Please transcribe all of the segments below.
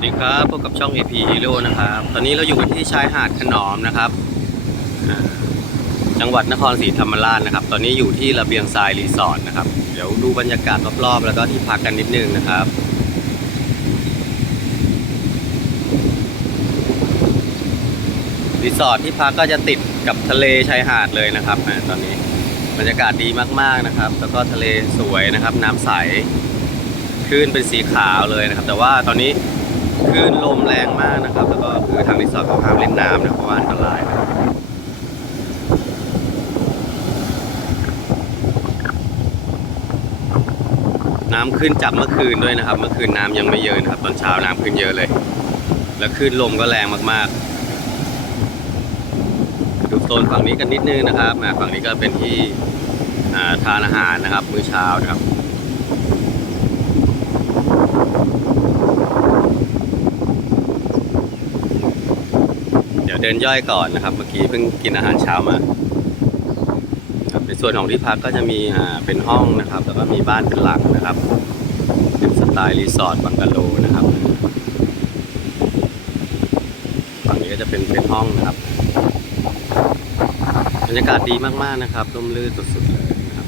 วัสดีครับพบกับช่อง AP Hero นะครับ ตอนนี้เราอยู่กันที่ชายหาดขนอมนะครับ จังหวัดนครศรีธรรมราชนะครับ ตอนนี้อยู่ที่ระเบียงทรายรีสอร์ทนะครับ เดี๋ยวดูบรรยากาศรอบๆ แล้วก็ที่พักกันนิดนึงนะครับรีสอร์ทที่พักก็จะติดกับทะเลชายหาดเลยนะครับตอนนี้บรรยากาศดีมากๆนะครับ แล้วก็ทะเลสวยนะครับ น้ำใสคลื่นเป็นสีขาวเลยนะครับ แต่ว่าตอนนี้ คลื่นลมแรงมากนะครับ แล้วก็คือทางรีสอร์ทเขาห้ามเล่นน้ำนะเพราะว่าอันตรายนะครับน้ำขึ้นจากเมื่อคืนด้วยนะครับ เมื่อคืนน้ำยังไม่เยอะนะครับ ตอนเช้าน้ำขึ้นเยอะเลย แล้วคลื่นลมก็แรงมากๆ ดูโซนฝั่งนี้กันนิดนึงนะครับฝั่งนี้ก็เป็นที่ทานอาหารนะครับ มื้อเช้านะครับ ยวเดินย่อยก่อนนะครับ เมื่อกี้เพิ่งกินอาหารเช้ามาครับในส่วนของที่พักก็จะมีอ่าเป็นห้องนะครับ แล้วก็มีบ้านเป็นหลังนะครับ เป็นสไตล์รีสอร์ทบังกะโลนะครับฝั่งนี้ก็จะเป็นเป็นห้องนะครับบรรยากาศดีมากๆนะครับร่มรื่นสุดๆเลยนะครับ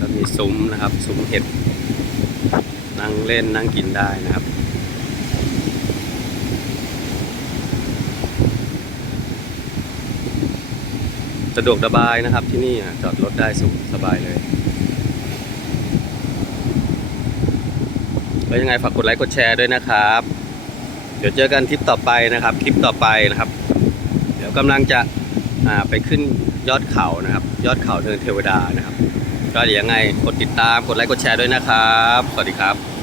ก็มีซุ้มนะครับ ซุ้มเห็ดนั่งเล่นนั่งกินได้นะครับ สะดวกสบายนะครับที่นี่จอดรถได้สุขสบายเลยแล้วยังไงฝากกดไลค์กดแชร์ด้วยนะครับ เดี๋ยวเจอกันทริปต่อไปนะครับ คลิปต่อไปนะครับ เดี๋ยวกำลังจะไปขึ้นยอดเขานะครับ ยอดเขาเทินเทวดานะครับ ก็เดี๋ยวยังไงกดติดตามกดไลค์กดแชร์ด้วยนะครับ สวัสดีครับ